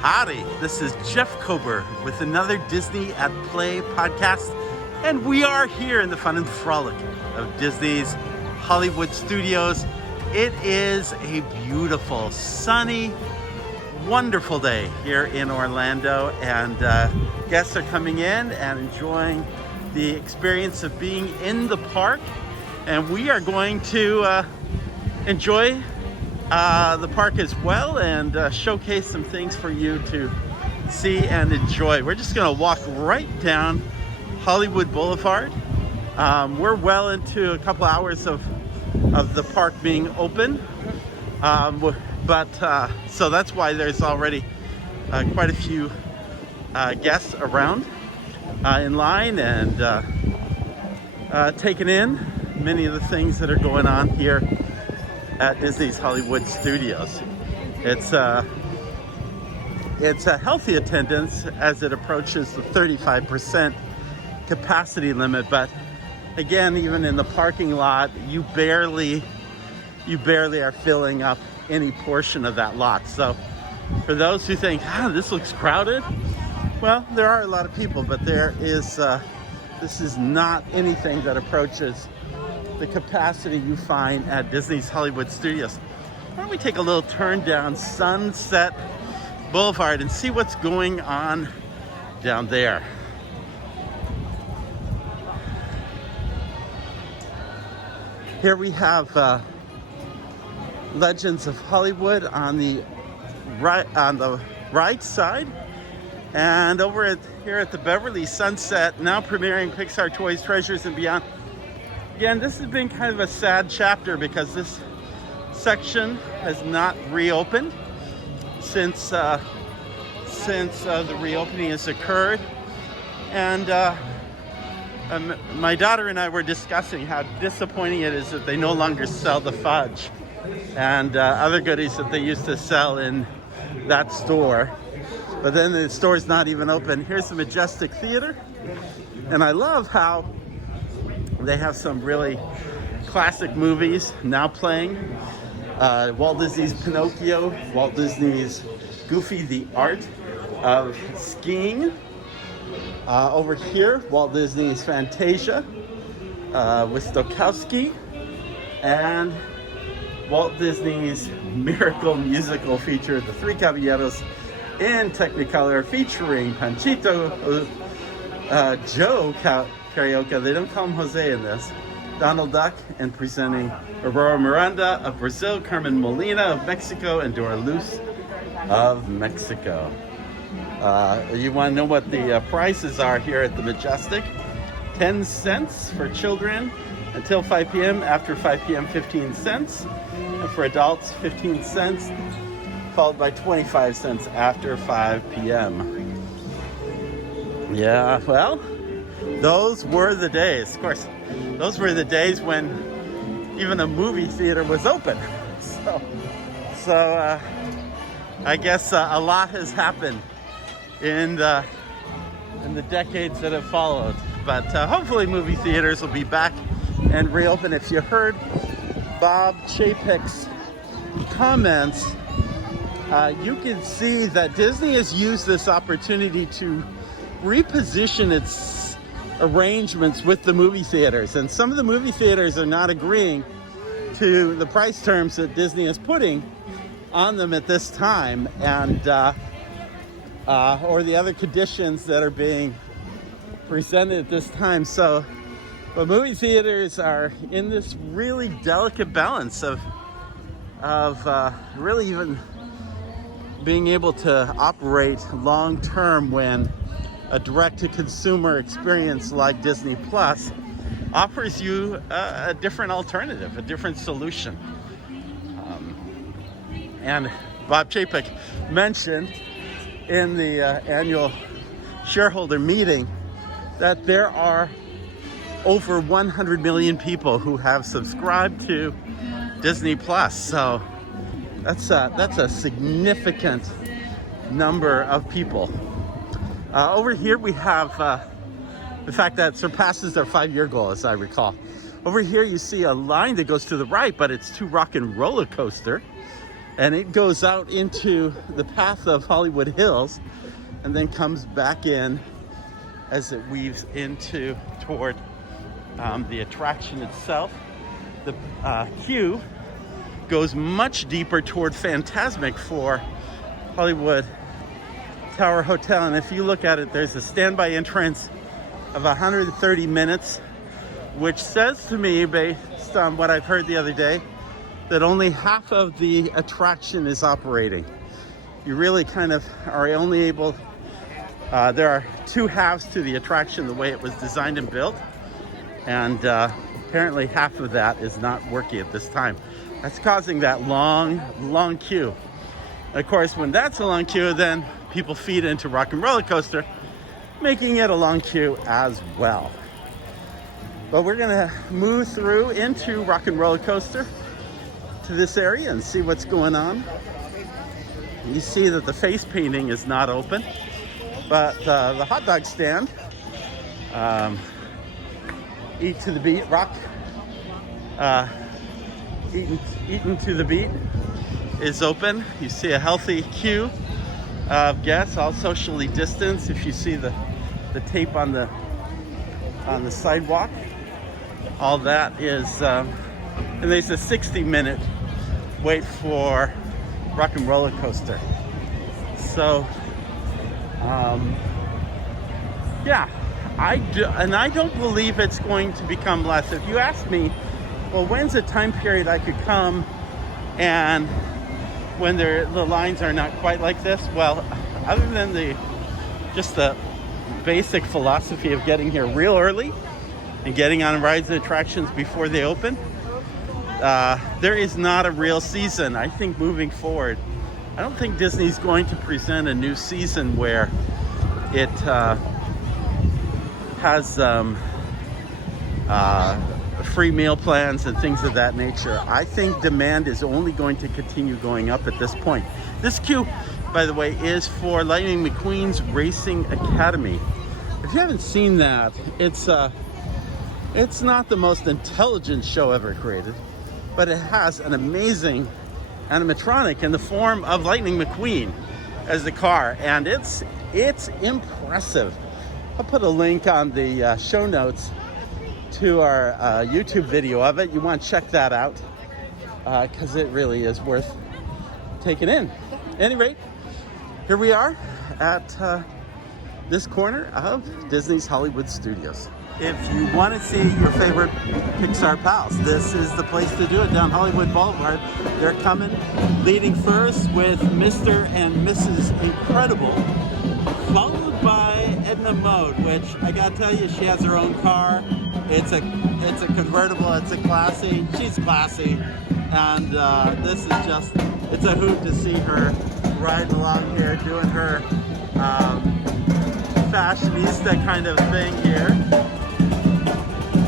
Howdy, this is Jeff Kober with another Disney at Play podcast, and we are here in the fun and frolic of Disney's Hollywood Studios. It is a beautiful, sunny, wonderful day here in Orlando, and guests are coming in and enjoying the experience of being in the park, and we are going to enjoy the park as well and showcase some things for you to see and enjoy. We're just going to walk right down Hollywood Boulevard. We're well into a couple hours of the park being open, so that's why there's already quite a few guests around in line and taking in many of the things that are going on here at Disney's Hollywood Studios. It's a healthy attendance as it approaches the 35% capacity limit, but again, even in the parking lot, you barely are filling up any portion of that lot. So for those who think, this looks crowded, well, there are a lot of people, but this is not anything that approaches the capacity you find at Disney's Hollywood Studios. Why don't we take a little turn down Sunset Boulevard and see what's going on down there. Here we have Legends of Hollywood on the right side, and over here at the Beverly Sunset, now premiering Pixar Toys, Treasures, and Beyond. Again, this has been kind of a sad chapter because this section has not reopened since the reopening has occurred. And my daughter and I were discussing how disappointing it is that they no longer sell the fudge and other goodies that they used to sell in that store. But then the store's not even open. Here's the Majestic Theater. And I love how they have some really classic movies now playing. Walt Disney's Pinocchio, Walt Disney's Goofy, the Art of Skiing. Over here, Walt Disney's Fantasia with Stokowski, and Walt Disney's Miracle musical feature, The Three Caballeros in Technicolor, featuring Panchito, Joe Carioca, they don't call him Jose in this, Donald Duck, and presenting Aurora Miranda of Brazil, Carmen Molina of Mexico, and Dora Luz of Mexico. You want to know what the prices are here at the Majestic? 10 cents for children until 5 p.m. After 5 p.m., 15 cents. And for adults, 15 cents, followed by 25 cents after 5 p.m. Yeah, well, those were the days. Of course, those were the days when even a movie theater was open. So I guess a lot has happened in the decades that have followed. But hopefully movie theaters will be back and reopen. If you heard Bob Chapek's comments, you can see that Disney has used this opportunity to reposition its arrangements with the movie theaters, and some of the movie theaters are not agreeing to the price terms that Disney is putting on them at this time, and or the other conditions that are being presented at this time. So, but movie theaters are in this really delicate balance of really even being able to operate long term when a direct-to-consumer experience like Disney Plus offers you a different alternative, a different solution. And Bob Chapek mentioned in the annual shareholder meeting that there are over 100 million people who have subscribed to Disney Plus. So that's a significant number of people. Over here we have the fact that surpasses their 5-year goal, as I recall. Over here you see a line that goes to the right, but it's to Rock and Roller Coaster. And it goes out into the path of Hollywood Hills and then comes back in as it weaves into toward the attraction itself. The queue goes much deeper toward Fantasmic for Hollywood Tower Hotel. And if you look at it, there's a standby entrance of 130 minutes, which says to me, based on what I've heard the other day, that only half of the attraction is operating. You really kind of are only able, there are two halves to the attraction the way it was designed and built, and apparently half of that is not working at this time. That's causing that long queue. And of course, when that's a long queue, then people feed into Rock and Roller Coaster, making it a long queue as well. But we're gonna move through into Rock and Roller Coaster to this area and see what's going on. You see that the face painting is not open, but the hot dog stand, Eat to the Beat, Eaten to the Beat is open. You see a healthy queue of guests, all socially distanced. If you see the tape on the sidewalk, all that is, and there's a 60-minute wait for Rock and Roller Coaster. So, yeah, I don't believe it's going to become less. If you ask me, well, when's a time period I could come and when the lines are not quite like this? Well, other than just the basic philosophy of getting here real early and getting on rides and attractions before they open, there is not a real season. I think moving forward, I don't think Disney's going to present a new season where it has free meal plans and things of that nature. I think demand is only going to continue going up at this point. This queue, by the way, is for Lightning McQueen's Racing Academy. If you haven't seen that, it's not the most intelligent show ever created, but it has an amazing animatronic in the form of Lightning McQueen as the car, and it's impressive. I'll put a link on the show notes to our YouTube video of it. You want to check that out because it really is worth taking in. At any rate, here we are at this corner of Disney's Hollywood Studios. If you want to see your favorite Pixar pals, this is the place to do it down Hollywood Boulevard. They're coming, leading first with Mr. and Mrs. Incredible, followed by Edna Mode, which I gotta tell you, she has her own car. It's a convertible. It's she's classy, and this is just, it's a hoot to see her riding along here, doing her fashionista kind of thing here,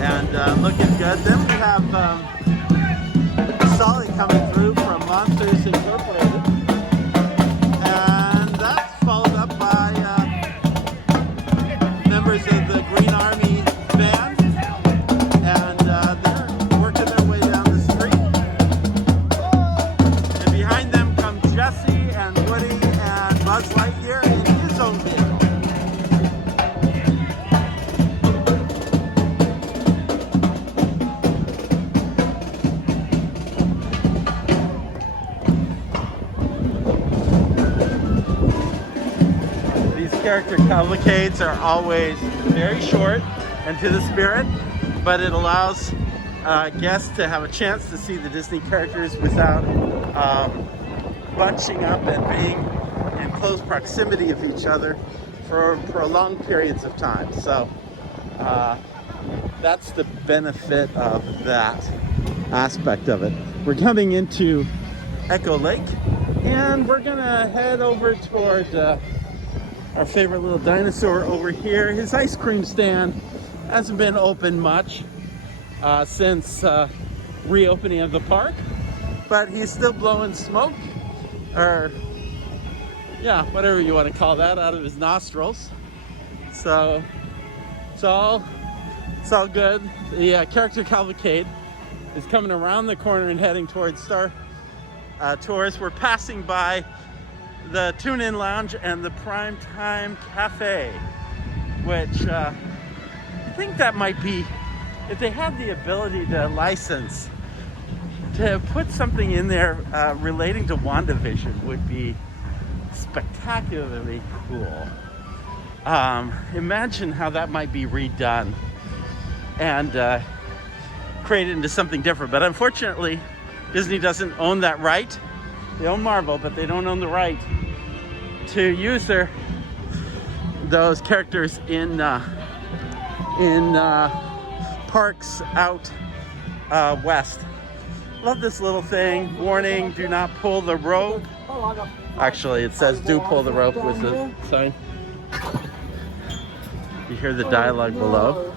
and looking good. Then we have Solly coming through from Monsters Incorporated, and that's followed up by members of the Green Army Band, and they're working their way down the street. And behind them come Jesse and Woody and Buzz Lightyear in his own vehicle. Character cavalcades are always very short and to the spirit, but it allows guests to have a chance to see the Disney characters without bunching up and being in close proximity of each other for prolonged periods of time. So that's the benefit of that aspect of it. We're coming into Ecco Lake, and we're gonna head over toward our favorite little dinosaur over here. His ice cream stand hasn't been open much since reopening of the park, but he's still blowing smoke, or yeah, whatever you want to call that, out of his nostrils. So it's all good. The character cavalcade is coming around the corner and heading towards tours, we're passing by the Tune-In Lounge and the Primetime Cafe, which I think that might be, if they had the ability to license, to put something in there relating to WandaVision would be spectacularly cool. Imagine how that might be redone and created into something different. But unfortunately, Disney doesn't own that right. They own Marvel, but they don't own the right to use those characters in parks out west. Love this little thing. Warning, do not pull the rope. Actually, it says do pull the rope with the sign. You hear the dialogue below.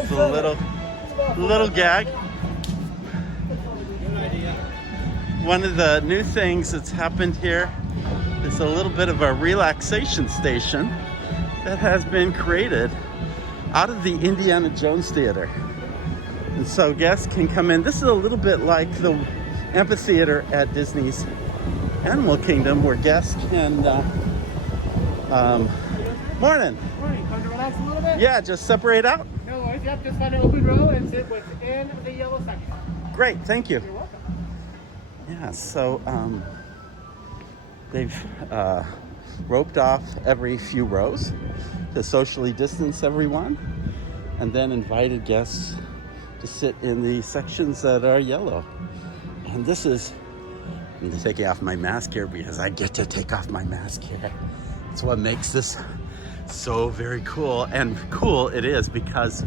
It's a little gag. One of the new things that's happened here is a little bit of a relaxation station that has been created out of the Indiana Jones Theater. And so guests can come in. This is a little bit like the amphitheater at Disney's Animal Kingdom, where guests can morning. Morning. Come to relax a little bit? Yeah, just separate out. No worries. Yep, just find an open row and sit within the yellow section. Great, thank you. You're welcome. Yeah, so they've roped off every few rows to socially distance everyone, and then invited guests to sit in the sections that are yellow. And this is, I'm taking off my mask here because I get to take off my mask here. It's what makes this so very cool. And cool it is because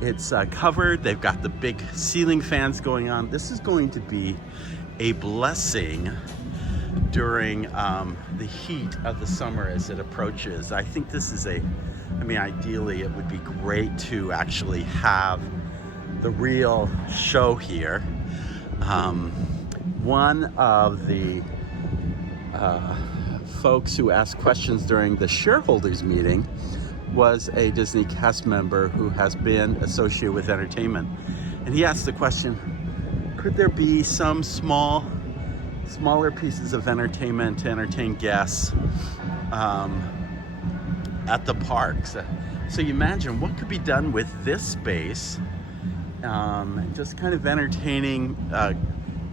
it's covered. They've got the big ceiling fans going on. This is going to be a blessing during the heat of the summer as it approaches. I think this is ideally it would be great to actually have the real show here. One of the folks who asked questions during the shareholders meeting was a Disney cast member who has been associated with entertainment. And he asked the question, could there be some smaller pieces of entertainment to entertain guests at the parks? So you imagine what could be done with this space, just kind of entertaining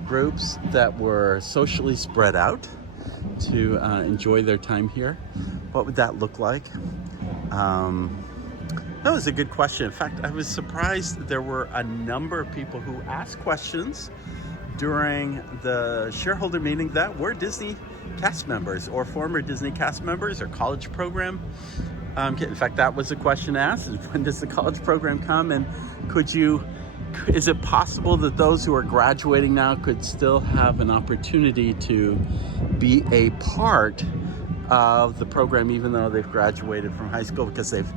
groups that were socially spread out to enjoy their time here. What would that look like? That was a good question. In fact, I was surprised that there were a number of people who asked questions during the shareholder meeting that were Disney cast members or former Disney cast members or college program. In fact, that was a question asked: when does the college program come? And is it possible that those who are graduating now could still have an opportunity to be a part of the program even though they've graduated from high school, because they've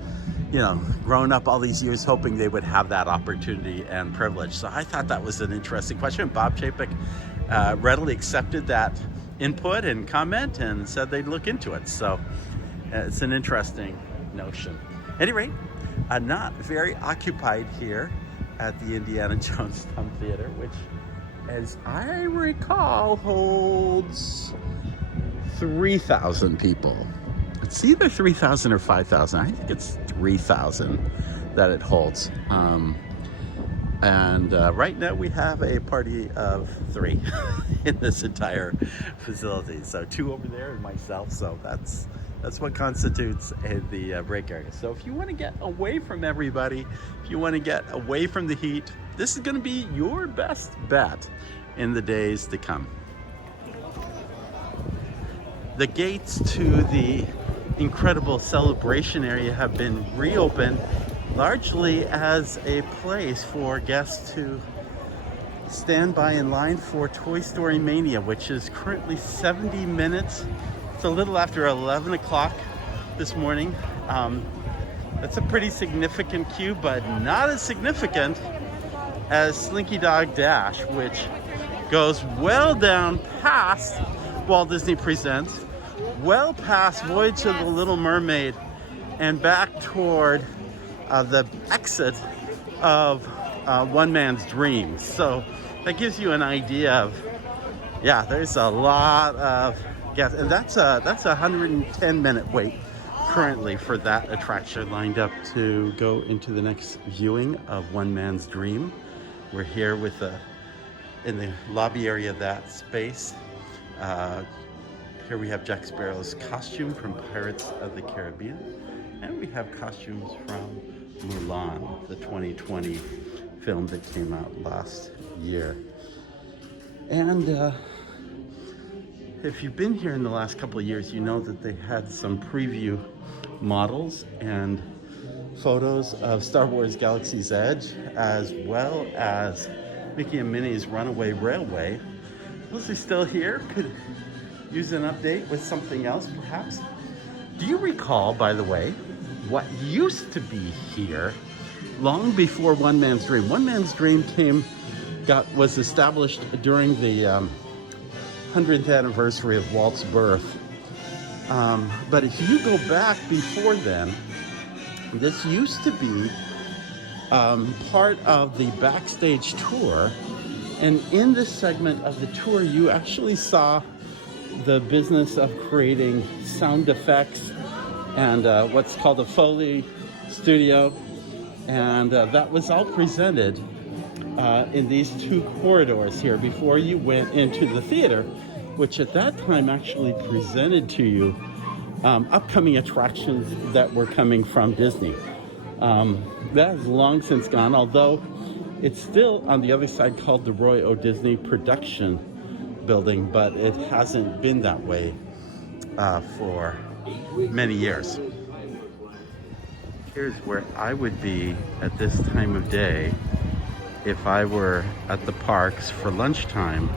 grown up all these years hoping they would have that opportunity and privilege? So I thought that was an interesting question. Bob Chapek readily accepted that input and comment and said they'd look into it. So it's an interesting notion. At any rate, not very occupied here at the Indiana Jones Stunt Theater, which, as I recall, holds 3,000 people. It's either 3,000 or 5,000. I think it's 3,000 that it holds. And right now we have a party of 3 in this entire facility. So 2 over there and myself. So that's what constitutes the break area. So if you want to get away from everybody, if you want to get away from the heat, this is going to be your best bet in the days to come. The gates to the incredible celebration area have been reopened largely as a place for guests to stand by in line for Toy Story Mania, which is currently 70 minutes. It's a little after 11 o'clock this morning. That's a pretty significant queue, but not as significant as Slinky Dog Dash, which goes well down past Walt Disney Presents, well past Voyage of the Little Mermaid, and back toward the exit of One Man's Dream. So that gives you an idea of, yeah, there's a lot of guests, and that's a 110-minute wait currently for that attraction. Lined up to go into the next viewing of One Man's Dream. We're here with in the lobby area of that space. Here we have Jack Sparrow's costume from Pirates of the Caribbean, and we have costumes from Mulan, the 2020 film that came out last year. And if you've been here in the last couple of years, you know that they had some preview models and photos of Star Wars Galaxy's Edge, as well as Mickey and Minnie's Runaway Railway. Those are still here. Could use an update with something else, perhaps. Do you recall, by the way, what used to be here long before One Man's Dream? One Man's Dream was established during the 100th anniversary of Walt's birth. But if you go back before then, this used to be part of the backstage tour. And in this segment of the tour, you actually saw the business of creating sound effects and what's called a Foley Studio. And that was all presented in these two corridors here before you went into the theater, which at that time actually presented to you upcoming attractions that were coming from Disney. That has long since gone, although it's still on the other side called the Roy O. Disney Production Building, but it hasn't been that way for many years. Here's where I would be at this time of day if I were at the parks for lunchtime.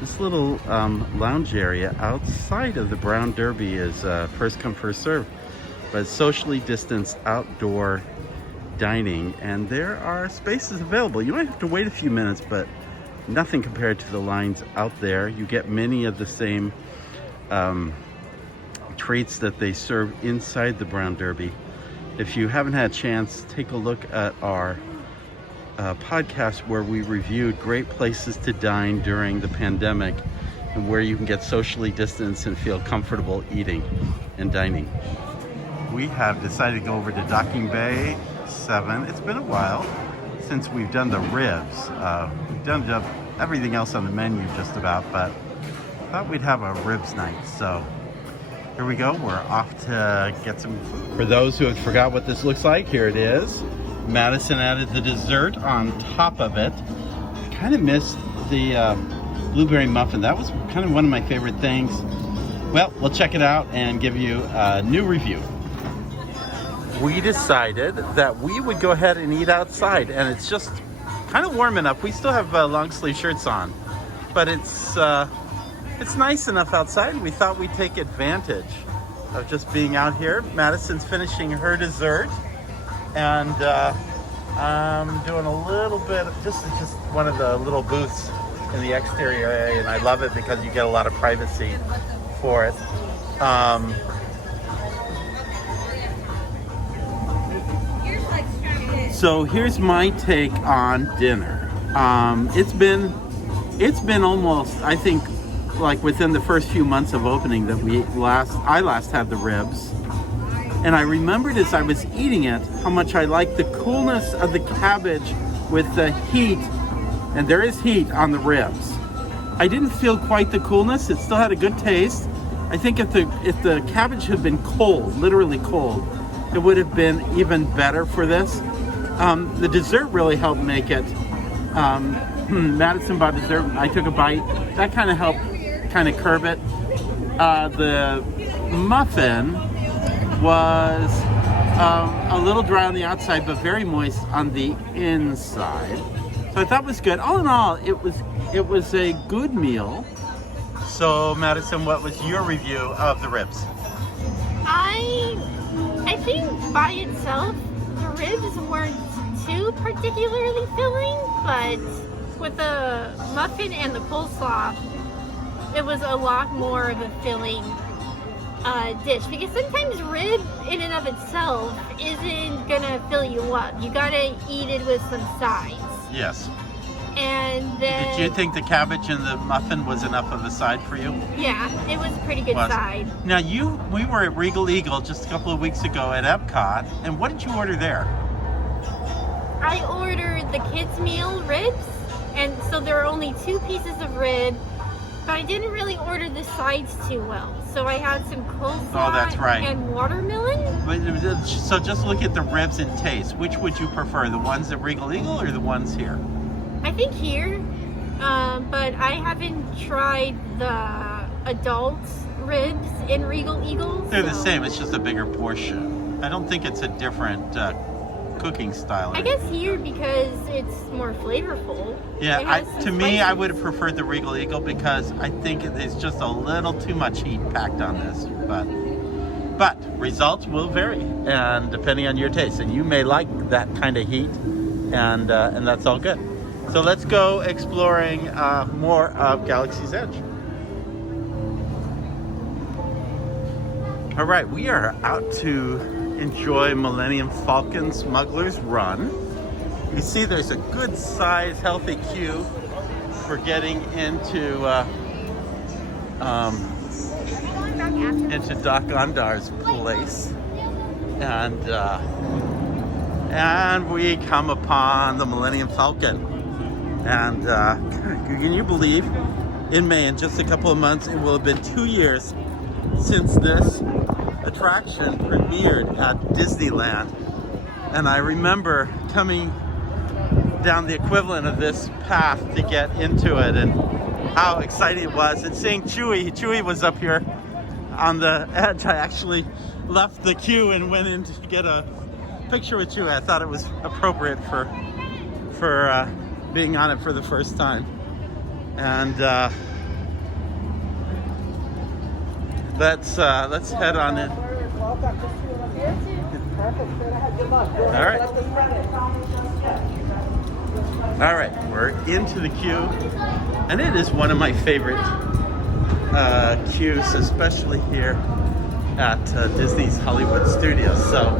This little lounge area outside of the Brown Derby is first come, first serve, but socially distanced outdoor dining, and there are spaces available. You might have to wait a few minutes, but nothing compared to the lines out there. You get many of the same treats that they serve inside the Brown Derby. If you haven't had a chance, take a look at our podcast where we reviewed great places to dine during the pandemic and where you can get socially distanced and feel comfortable eating and dining. We have decided to go over to Docking Bay 7. It's been a while since we've done the ribs. We've done everything else on the menu just about, but I thought we'd have a ribs night. So here we go. We're off to get some food. For those who have forgot what this looks like, here it is. Madison added the dessert on top of it. I kind of missed the blueberry muffin. That was kind of one of my favorite things. Well, we'll check it out and give you a new review. We decided that we would go ahead and eat outside, and it's just kind of warm enough. We still have long sleeve shirts on, but it's nice enough outside. We thought we'd take advantage of just being out here. Madison's finishing her dessert, and I'm doing a little bit of just one of the little booths in the exterior area, and I love it because you get a lot of privacy for it. So here's my take on dinner. It's been almost, I think, like within the first few months of opening that I last had the ribs. And I remembered as I was eating it how much I liked the coolness of the cabbage with the heat, and there is heat on the ribs. I didn't feel quite the coolness. It still had a good taste. I think if the cabbage had been cold, literally cold, it would have been even better for this. The dessert really helped make it. Madison bought dessert. I took a bite. That kind of helped kind of curb it. The muffin was a little dry on the outside, but very moist on the inside. So I thought it was good. All in all, it was a good meal. So Madison, what was your review of the ribs? I think by itself, the ribs weren't too particularly filling, but with the muffin and the coleslaw, it was a lot more of a filling dish, because sometimes rib in and of itself isn't gonna fill you up. You gotta eat it with some sides. Yes. And then, Did you think the cabbage and the muffin was enough of a side for you? yeah, it was a pretty good side. Now we were at Regal Eagle just a couple of weeks ago at Epcot, and what did you order there? I ordered the kids' meal ribs, and so there are only 2 pieces of rib, but I didn't really order the sides too well. So I had some coleslaw that's right. and watermelon. So just look at the ribs and taste. Which would you prefer, the ones at Regal Eagle or the ones here? I think here, but I haven't tried the adult ribs in Regal Eagle. They're the same, it's just a bigger portion. I don't think it's a different cooking style. I guess here because it's more flavorful. Yeah, to me, spices. I would have preferred the Regal Eagle because I think there's just a little too much heat packed on this. But results will vary, and depending on your taste, and you may like that kind of heat, and that's all good. So let's go exploring more of Galaxy's Edge. All right, we are out to enjoy Millennium Falcon Smuggler's Run. You see there's a good size, healthy queue for getting into Doc Ondar's place. And we come upon the Millennium Falcon. And can you believe, in May, in just a couple of months, it will have been 2 years since this attraction premiered at Disneyland. And I remember coming down the equivalent of this path to get into it, and how exciting it was, and seeing Chewie. Chewie was up here on the edge. I actually left the queue and went in to get a picture with Chewie. I thought it was appropriate for being on it for the first time. And let's head on in. All right, we're into the queue, and it is one of my favorite queues, especially here at Disney's Hollywood Studios. So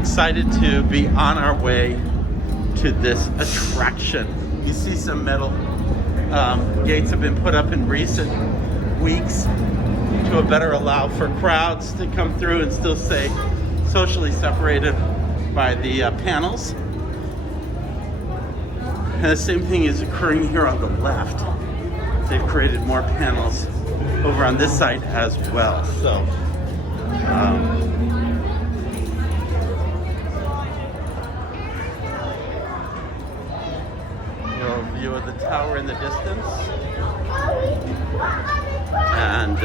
excited to be on our way to this attraction. You see some metal gates have been put up in recent weeks to better allow for crowds to come through and still stay socially separated by the panels. And the same thing is occurring here on the left. They've created more panels over on this side as well. So little view of the tower in the distance. And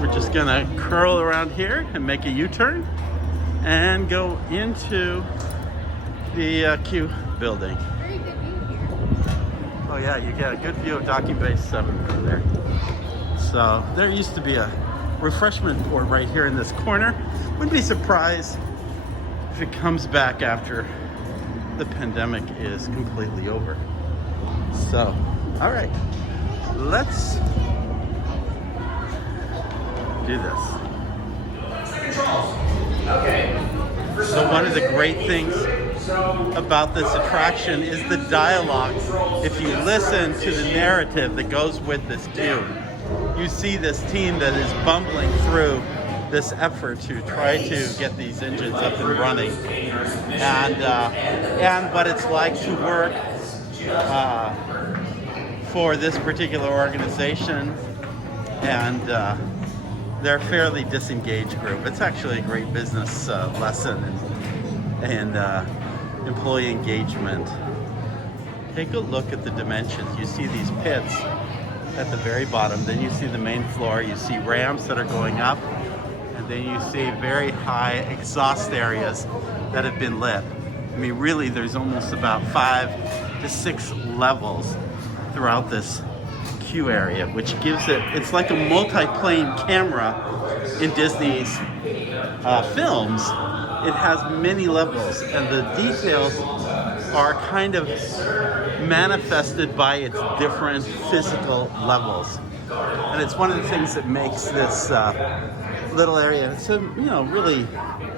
we're just gonna curl around here and make a U-turn and go into the queue building. Oh yeah, you get a good view of Docking Bay 7 from there. So there used to be a refreshment port right here in this corner. Wouldn't be surprised if it comes back after the pandemic is completely over. So, all right, let's do this. So one of the great things about this attraction is the dialogue. If you listen to the narrative that goes with this queue, you see this team that is bumbling through this effort to try to get these engines up and running, and what it's like to work for this particular organization. And they're a fairly disengaged group. It's actually a great business lesson and employee engagement. Take a look at the dimensions. You see these pits at the very bottom, then you see the main floor, you see ramps that are going up, and then you see very high exhaust areas that have been lit. I mean, really, there's almost about 5 to 6 levels throughout this queue area, which gives it's like a multi-plane camera in Disney's films. It has many levels, and the details are kind of manifested by its different physical levels. And it's one of the things that makes this little area, it's really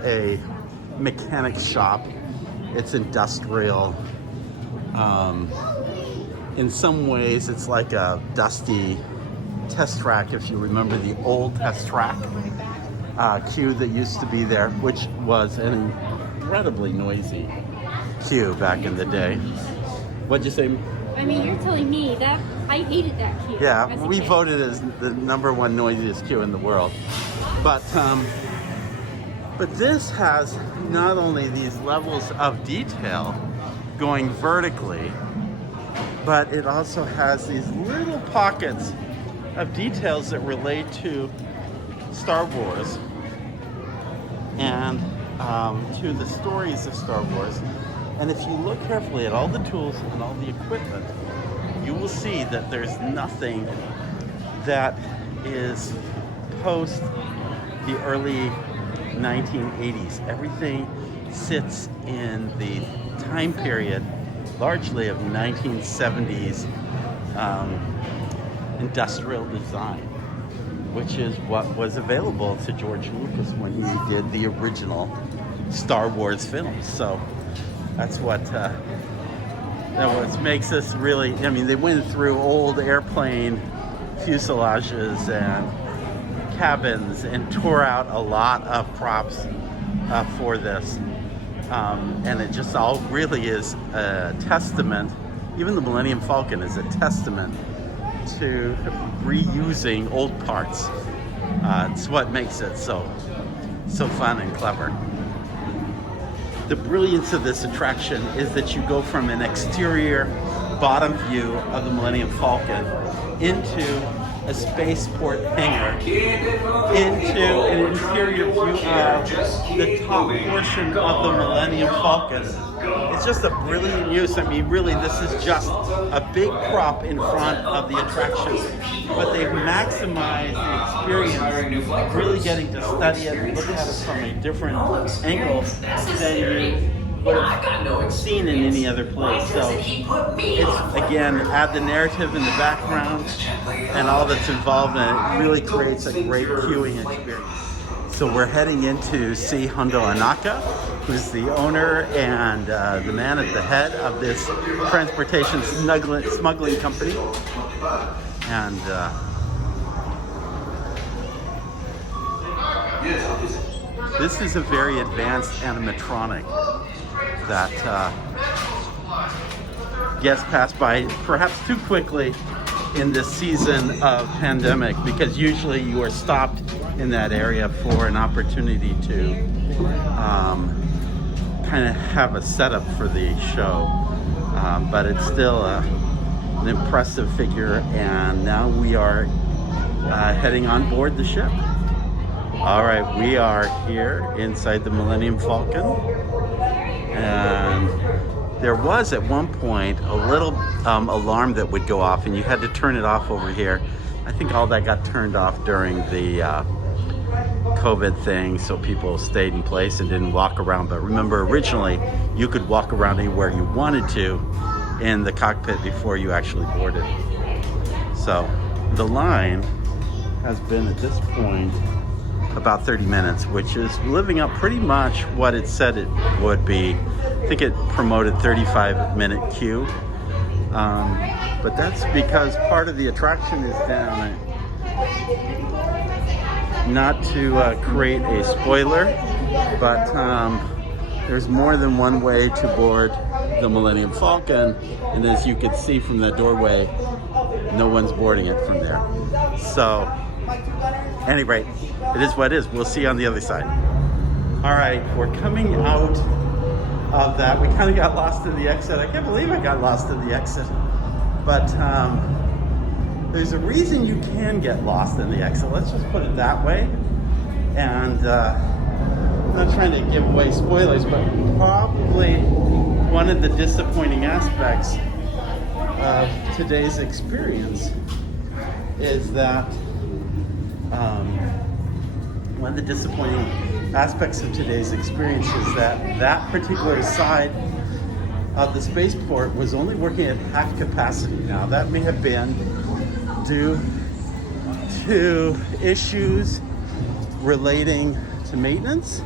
a mechanic shop. It's industrial. In some ways, it's like a dusty test track, if you remember the old test track queue that used to be there, which was an incredibly noisy queue back in the day. What'd you say? I mean, you're telling me that I hated that queue. Yeah, as a we kid. voted as the #1 noisiest queue in the world. But this has not only these levels of detail going vertically, but it also has these little pockets of details that relate to Star Wars and to the stories of Star Wars. And if you look carefully at all the tools and all the equipment, you will see that there's nothing that is post the early 1980s. Everything sits in the time period largely of 1970s industrial design, which is what was available to George Lucas when he did the original Star Wars films. So that's what makes us really, I mean, they went through old airplane fuselages and cabins and tore out a lot of props for this. And it just all really is a testament, even the Millennium Falcon is a testament to reusing old parts. It's what makes it so fun and clever. The brilliance of this attraction is that you go from an exterior bottom view of the Millennium Falcon into a spaceport hangar, into an interior view of the top portion of the Millennium Falcon. It's just a brilliant use. I mean, really, this is just a big prop in front of the attraction, but they've maximized the experience, really getting to study it and look at it from a different angle than you would have seen in any other place. So it's, again, add the narrative in the background and all that's involved in it. It really creates a great queuing experience. So we're heading in to see Hondo Anaka, who's the owner and the man at the head of this transportation smuggling company. And this is a very advanced animatronic that guests pass by perhaps too quickly in this season of pandemic, because usually you are stopped in that area for an opportunity to kind of have a setup for the show. But it's still an impressive figure, and now we are heading on board the ship. All right, we are here inside the Millennium Falcon, and there was at one point a little alarm that would go off, and you had to turn it off over here. I think all that got turned off during the COVID thing, so people stayed in place and didn't walk around. But remember, originally you could walk around anywhere you wanted to in the cockpit before you actually boarded. So the line has been at this point about 30 minutes, which is living up pretty much what it said it would be. I think it promoted 35-minute queue, but that's because part of the attraction is down. Not to create a spoiler, but there's more than one way to board the Millennium Falcon, and as you can see from the doorway, no one's boarding it from there. So, at any rate, it is what it is. We'll see you on the other side. All right, we're coming out of that. We kind of got lost in the exit. I can't believe I got lost in the exit. But there's a reason you can get lost in the exit. Let's just put it that way. And I'm not trying to give away spoilers, but probably one of the disappointing aspects of today's experience is that one of the disappointing aspects of today's experience is that that particular side of the spaceport was only working at half capacity. Now, that may have been due to issues relating to maintenance,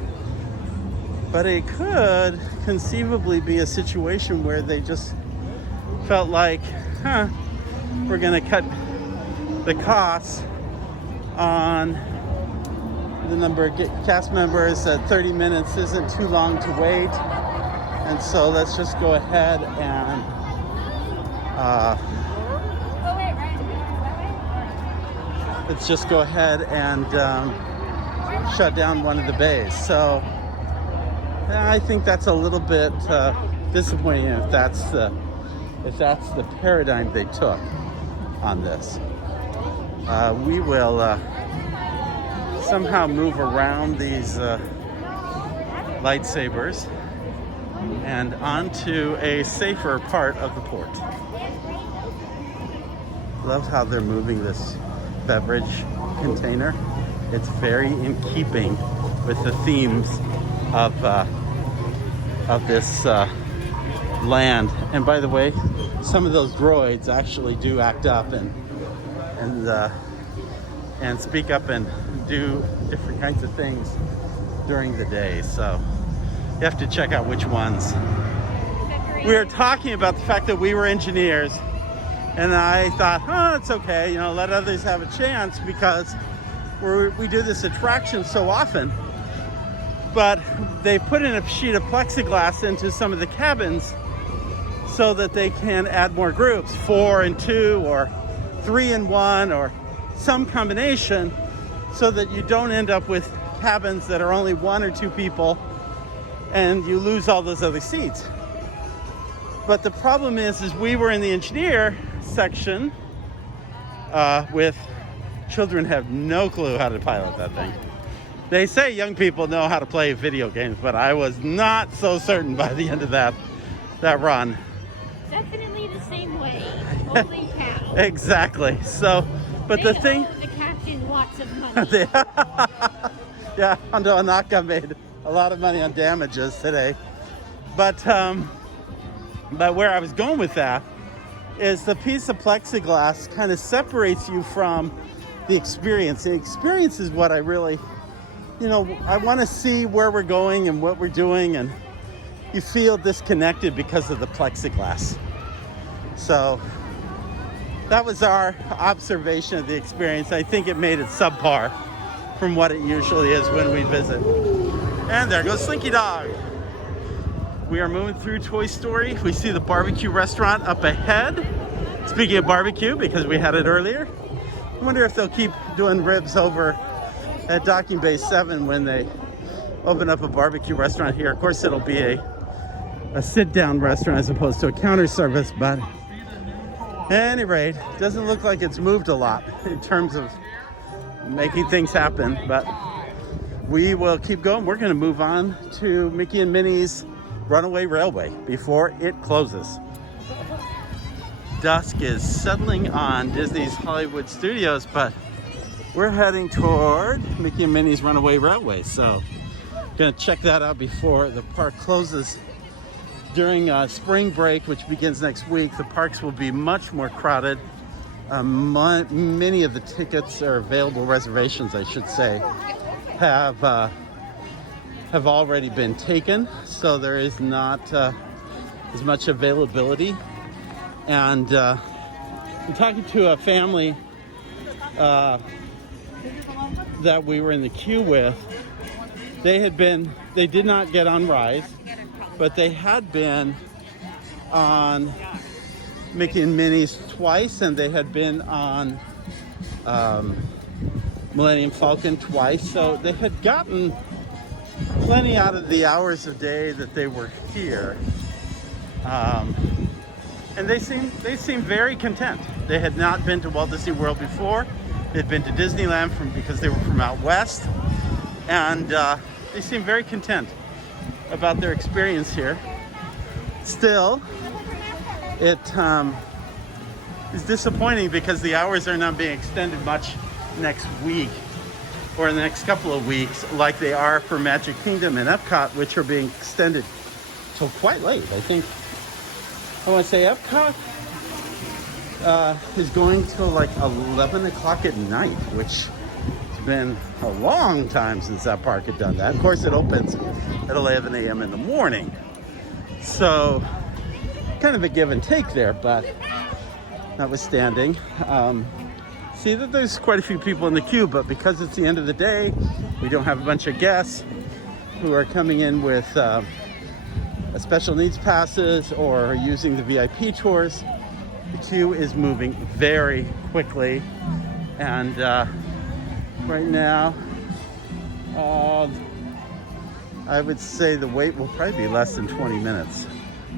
but it could conceivably be a situation where they just felt like, we're gonna cut the costs on the number of cast members. 30 minutes isn't too long to wait, and so let's just go ahead and shut down one of the bays. So I think that's a little bit disappointing if that's the paradigm they took on this. We will somehow move around these lightsabers and onto a safer part of the port. Love how they're moving this beverage container. It's very in keeping with the themes of this land. And by the way, some of those droids actually do act up and speak up and do different kinds of things during the day. So you have to check out which ones. We were talking about the fact that we were engineers, and I thought, it's okay, let others have a chance because we do this attraction so often. But they put in a sheet of plexiglass into some of the cabins so that they can add more groups, 4 and 2 or 3 and 1 or some combination, so that you don't end up with cabins that are only 1 or 2 people and you lose all those other seats. But the problem is we were in the engineer section with children have no clue how to pilot that thing. They say young people know how to play video games, but I was not so certain by the end of that run. Definitely the same way. Holy cow. Exactly. So, but they the thing. owe the captain lots of money. Yeah, Hondo Anaka made a lot of money on damages today. But where I was going with that is the piece of plexiglass kind of separates you from the experience. The experience is what I really, I want to see where we're going and what we're doing, and you feel disconnected because of the plexiglass. So that was our observation of the experience. I think it made it subpar from what it usually is when we visit. And there goes Slinky Dog. We are moving through Toy Story. We see the barbecue restaurant up ahead. Speaking of barbecue, because we had it earlier, I wonder if they'll keep doing ribs over at Docking Bay 7 when they open up a barbecue restaurant here. Of course, it'll be a sit-down restaurant as opposed to a counter service, but at any rate, doesn't look like it's moved a lot in terms of making things happen, but we will keep going. We're going to move on to Mickey and Minnie's Runaway Railway before it closes. Dusk is settling on Disney's Hollywood Studios, but we're heading toward Mickey and Minnie's Runaway Railway, so gonna check that out before the park closes. During spring break, which begins next week, the parks will be much more crowded. Many of the tickets, or available reservations, I should say, have already been taken, so there is not as much availability. And I'm talking to a family that we were in the queue with. They did not get on Rise, but they had been on Mickey and Minnie's twice, and they had been on Millennium Falcon twice, so they had gotten plenty out of the hours a day that they were here. And they seemed very content. They had not been to Walt Disney World before. They'd been to Disneyland because they were from out west, and they seemed very content about their experience here. Still, it is disappointing because the hours are not being extended much next week or in the next couple of weeks like they are for Magic Kingdom and Epcot, which are being extended till quite late. I think I want to say Epcot is going till like 11 o'clock at night, which has been a long time since that park had done that. Of course, it opens at 11 a.m. in the morning. So kind of a give and take there, but notwithstanding, see that there's quite a few people in the queue, but because it's the end of the day, we don't have a bunch of guests who are coming in with special needs passes or using the VIP tours. The queue is moving very quickly, and right now I would say the wait will probably be less than 20 minutes.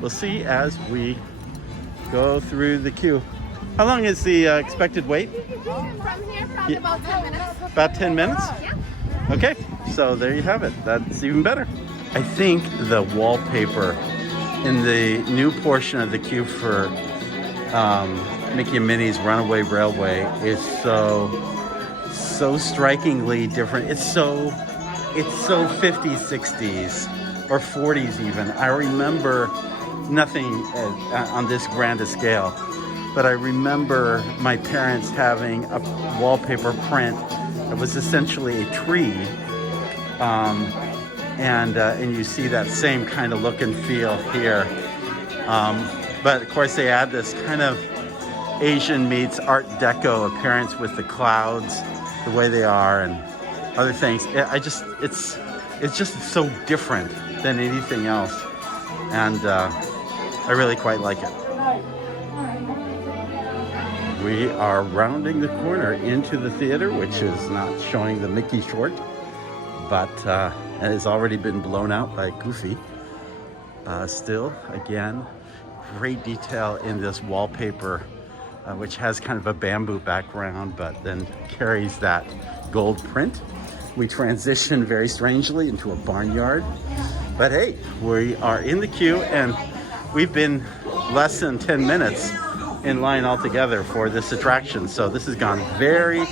We'll see as we go through the queue. How long is the expected wait? From here, probably about 10 minutes. About 10 minutes? Yeah. Okay, so there you have it. That's even better. I think the wallpaper in the new portion of the queue for Mickey and Minnie's Runaway Railway is so strikingly different. It's so 50s, 60s, or 40s even. I remember nothing on this grand a scale, but I remember my parents having a wallpaper print that was essentially a tree, and you see that same kind of look and feel here. But of course they add this kind of Asian meets Art Deco appearance with the clouds, the way they are, and other things. It's just so different than anything else, and I really quite like it. We are rounding the corner into the theater, which is not showing the Mickey short, but it has already been blown out by Goofy. Still, again, great detail in this wallpaper, which has kind of a bamboo background, but then carries that gold print. We transition very strangely into a barnyard, but hey, we are in the queue, and we've been less than 10 minutes in line altogether for this attraction, so this has gone very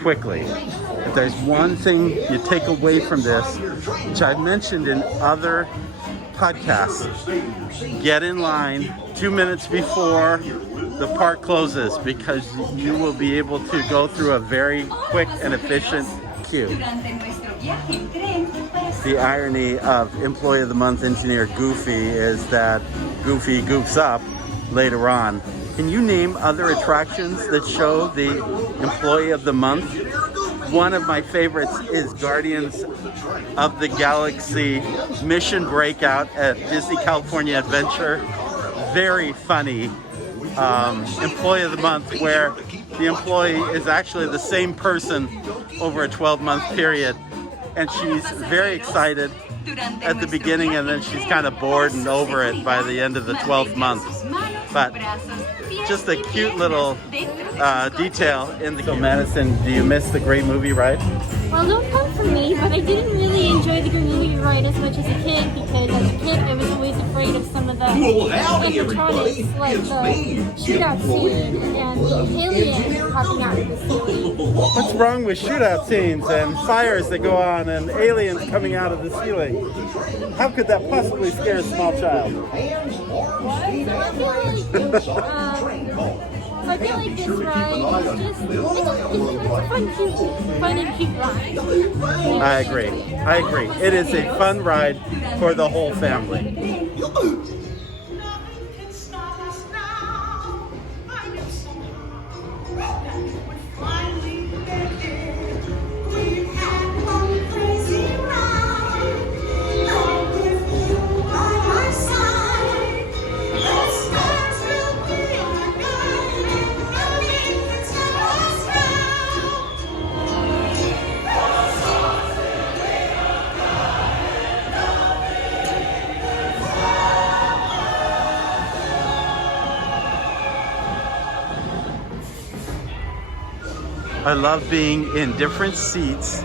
quickly. If there's one thing you take away from this, which I've mentioned in other podcasts, get in line 2 minutes before the park closes, because you will be able to go through a very quick and efficient queue. The irony of Employee of the Month engineer Goofy is that Goofy goofs up later on. Can you name other attractions that show the Employee of the Month? One of my favorites is Guardians of the Galaxy Mission Breakout at Disney California Adventure. Very funny Employee of the Month, where the employee is actually the same person over a 12-month period, and she's very excited at the beginning, and then she's kind of bored and over it by the end of the 12th month. But just a cute little detail in the... So Madison, do you miss the Great Movie Ride? Well, don't come for me, but I didn't really enjoy the Great Movie Ride as much as a kid, because as a kid I was always afraid of some of the animatronics, like the shootout scene and the aliens popping out of the ceiling. What's wrong with shootout scenes and fires that go on and aliens coming out of the ceiling? How could that possibly scare a small child? So I feel like this ride is just, it's a fun and cute ride. I agree. It is a fun ride for the whole family. I love being in different seats,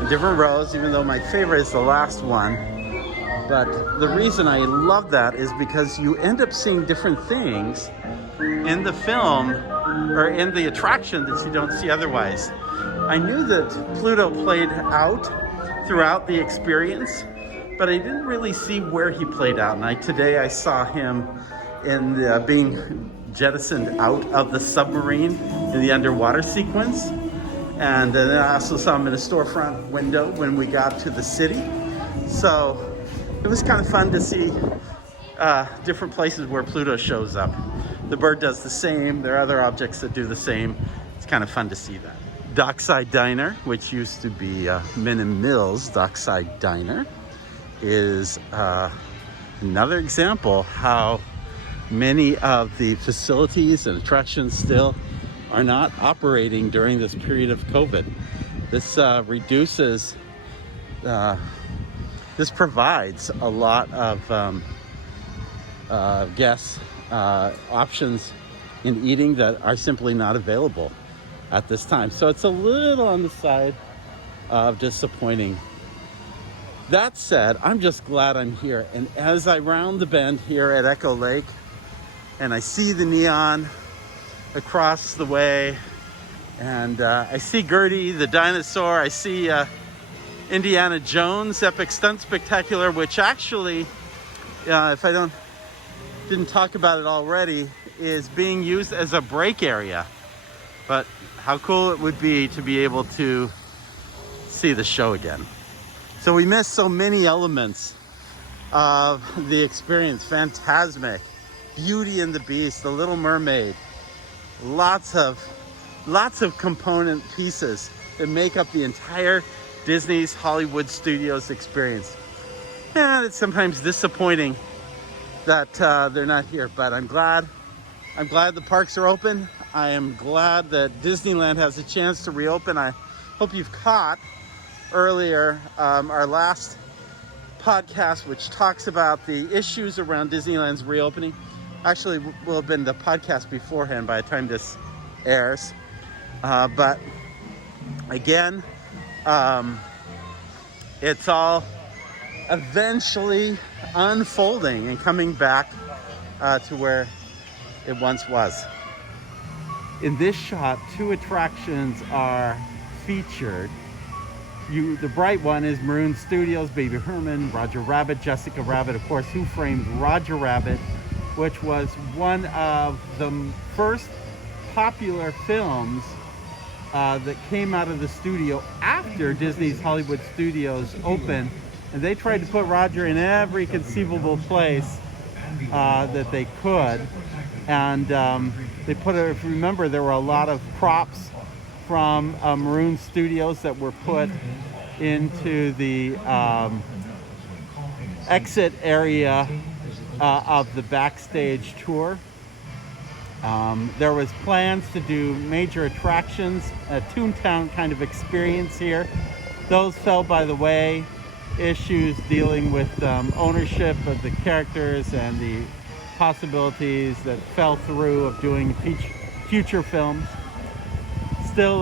in different rows, even though my favorite is the last one. But the reason I love that is because you end up seeing different things in the film or in the attraction that you don't see otherwise. I knew that Pluto played out throughout the experience, but I didn't really see where he played out. And today I saw him in being jettisoned out of the submarine in the underwater sequence. And then I also saw him in a storefront window when we got to the city. So it was kind of fun to see different places where Pluto shows up. The bird does the same. There are other objects that do the same. It's kind of fun to see that. Dockside Diner, which used to be Min & Mill's Dockside Diner, is another example how many of the facilities and attractions still are not operating during this period of COVID. This reduces, this provides a lot of guests options in eating that are simply not available at this time. So it's a little on the side of disappointing. That said, I'm just glad I'm here. And as I round the bend here at Ecco Lake and I see the neon across the way, and I see Gertie the dinosaur, I see Indiana Jones Epic Stunt Spectacular, which actually, if I didn't talk about it already, is being used as a break area. But how cool it would be to be able to see the show again. So we missed so many elements of the experience. Fantasmic, Beauty and the Beast, The Little Mermaid, lots of component pieces that make up the entire Disney's Hollywood Studios experience. And it's sometimes disappointing that they're not here, but I'm glad the parks are open. I am glad that Disneyland has a chance to reopen. I hope you've caught earlier our last podcast, which talks about the issues around Disneyland's reopening. Actually, will have been the podcast beforehand by the time this airs. But again, it's all eventually unfolding and coming back to where it once was. In this shot, 2 attractions are featured. The bright one is Maroon Studios, Baby Herman, Roger Rabbit, Jessica Rabbit, of course, Who Framed Roger Rabbit, which was one of the first popular films that came out of the studio after Disney's Hollywood Studios opened. And they tried to put Roger in every conceivable place that they could. And they put, if you remember, there were a lot of props from Maroon Studios that were put into the exit area of the backstage tour. There was plans to do major attractions, a Toontown kind of experience here. Those fell by the way. Issues dealing with ownership of the characters and the possibilities that fell through of doing future films. Still,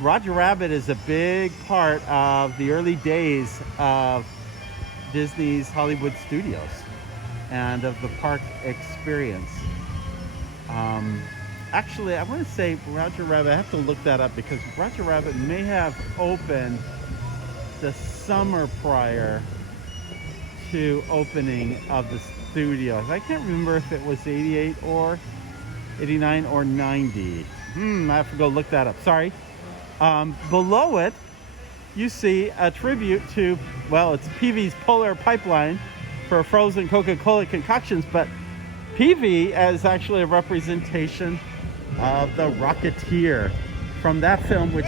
Roger Rabbit is a big part of the early days of Disney's Hollywood Studios and of the park experience. Actually, I want to say Roger Rabbit, I have to look that up because Roger Rabbit may have opened the summer prior to opening of the studios. I can't remember if it was 88 or 89 or 90. I have to go look that up. Sorry. Below it, you see a tribute to, well, it's Peavy's Polar Pipeline for frozen Coca-Cola concoctions, but Peavy is actually a representation of the Rocketeer from that film, which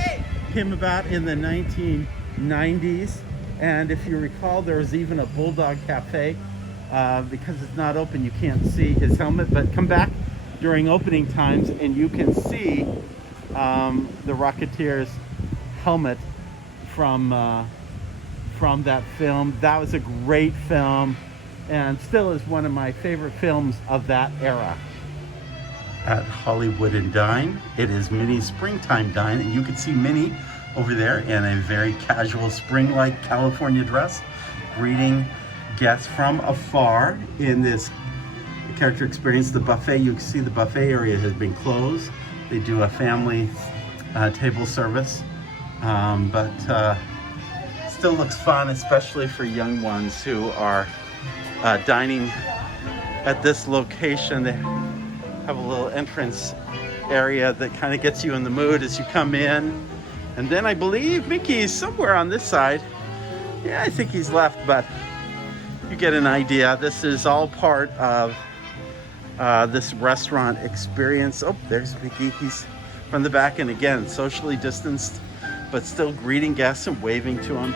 came about in the 1990s. And if you recall, there was even a Bulldog Cafe. Because it's not open, you can't see his helmet, but come back during opening times and you can see the Rocketeer's helmet from that film. That was a great film and still is one of my favorite films of that era. At Hollywood and Dine, it is Minnie's Springtime Dine, and you can see Minnie over there in a very casual spring-like California dress, greeting guests from afar in this character experience. The buffet, you can see the buffet area has been closed. They do a family table service, but still looks fun, especially for young ones who are dining at this location. have a little entrance area that kind of gets you in the mood as you come in. And then I believe Mickey's somewhere on this side. Yeah, I think he's left, but you get an idea. This is all part of this restaurant experience. Oh, there's Mickey. He's from the back, and again, socially distanced, but still greeting guests and waving to them.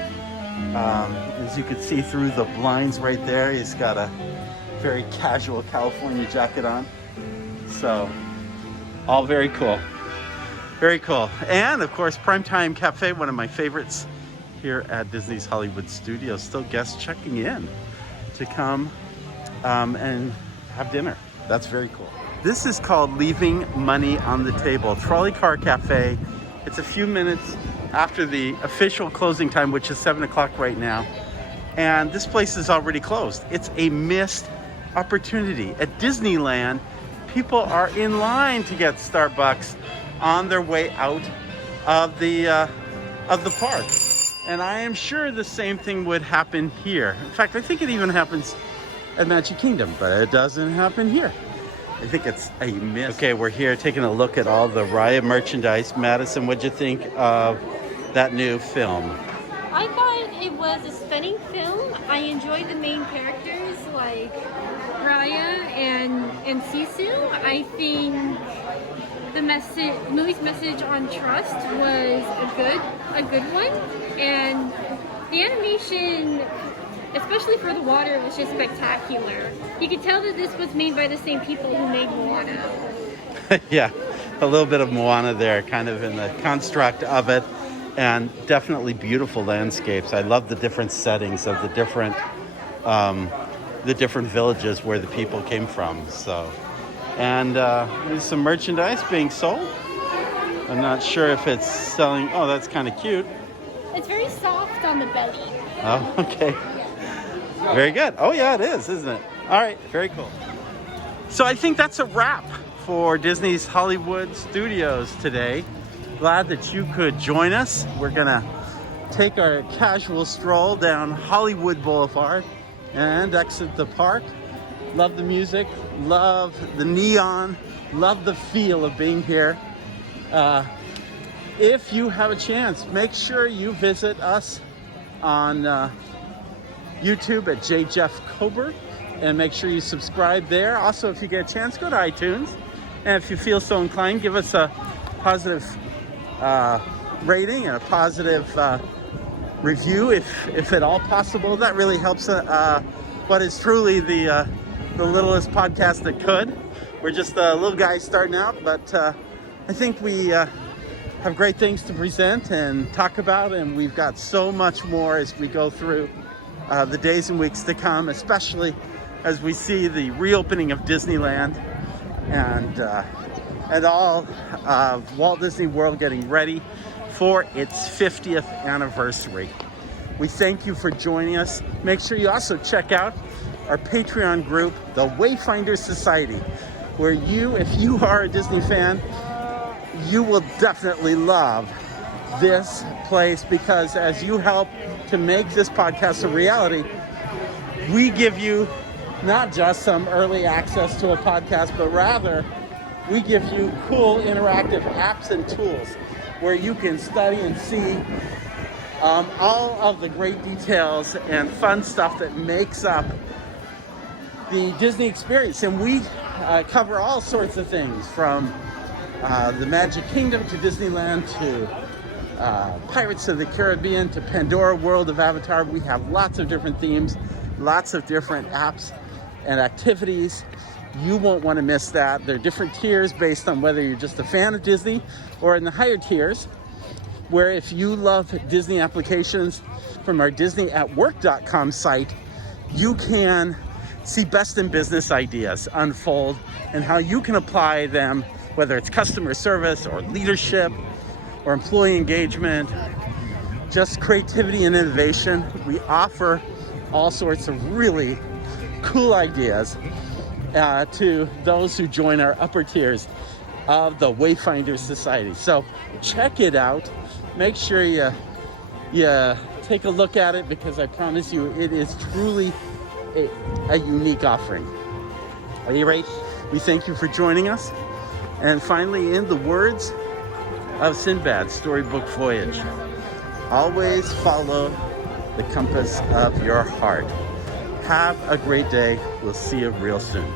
As you can see through the blinds right there, he's got a very casual California jacket on. So, all very cool. Very cool. And of course, Primetime Cafe, one of my favorites here at Disney's Hollywood Studios. Still guests checking in to come and have dinner. That's very cool. This is called Leaving Money on the Table. Trolley Car Cafe. It's a few minutes after the official closing time, which is 7 o'clock right now. And this place is already closed. It's a missed opportunity. At Disneyland, people are in line to get Starbucks on their way out of the park. And I am sure the same thing would happen here. In fact, I think it even happens at Magic Kingdom, but it doesn't happen here. I think it's a miss. Okay, we're here taking a look at all the Raya merchandise. Madison, what'd you think of that new film? I thought it was a stunning film. I enjoyed the main characters like Raya and Sisu. I think the movie's message on trust was a good one, and the animation, especially for the water, was just spectacular. You could tell that this was made by the same people who made Moana. Yeah, a little bit of Moana there, kind of in the construct of it, and definitely beautiful landscapes. I love the different settings of the different villages where the people came from. So. And there's some merchandise being sold. I'm not sure if it's selling. Oh, that's kind of cute. It's very soft on the belly. Oh, okay. Very good. Oh, yeah, it is, isn't it? All right, very cool. So I think that's a wrap for Disney's Hollywood Studios today. Glad that you could join us. We're going to take our casual stroll down Hollywood Boulevard and exit the park. Love the music, love the neon, love the feel of being here. If you have a chance, make sure you visit us on YouTube at JJeffCober, and make sure you subscribe there. Also, if you get a chance, go to iTunes, and if you feel so inclined, give us a positive rating and a positive review, if at all possible. That really helps what is truly the littlest podcast that could. We're just a little guy starting out, but I think we have great things to present and talk about, and we've got so much more as we go through the days and weeks to come, especially as we see the reopening of Disneyland and all of Walt Disney World getting ready for its 50th anniversary. We thank you for joining us. Make sure you also check out our Patreon group, the Wayfinder Society, where if you are a Disney fan, you will definitely love this place, because as you help to make this podcast a reality, we give you not just some early access to a podcast, but rather we give you cool interactive apps and tools where you can study and see all of the great details and fun stuff that makes up the Disney experience. And we cover all sorts of things, from the Magic Kingdom to Disneyland to Pirates of the Caribbean to Pandora World of Avatar. We have lots of different themes, lots of different apps and activities. You won't want to miss that. There are different tiers based on whether you're just a fan of Disney, or in the higher tiers, where if you love Disney applications from our DisneyAtWork.com site, you can see best in business ideas unfold and how you can apply them, whether it's customer service or leadership or employee engagement, just creativity and innovation. We offer all sorts of really cool ideas to those who join our upper tiers of the Wayfinder Society. So check it out. Make sure you take a look at it, because I promise you it is truly a unique offering. At any rate, We thank you for joining us. And finally, in the words of Sinbad, Storybook Voyage, always follow the compass of your heart. Have a great day. We'll see you real soon.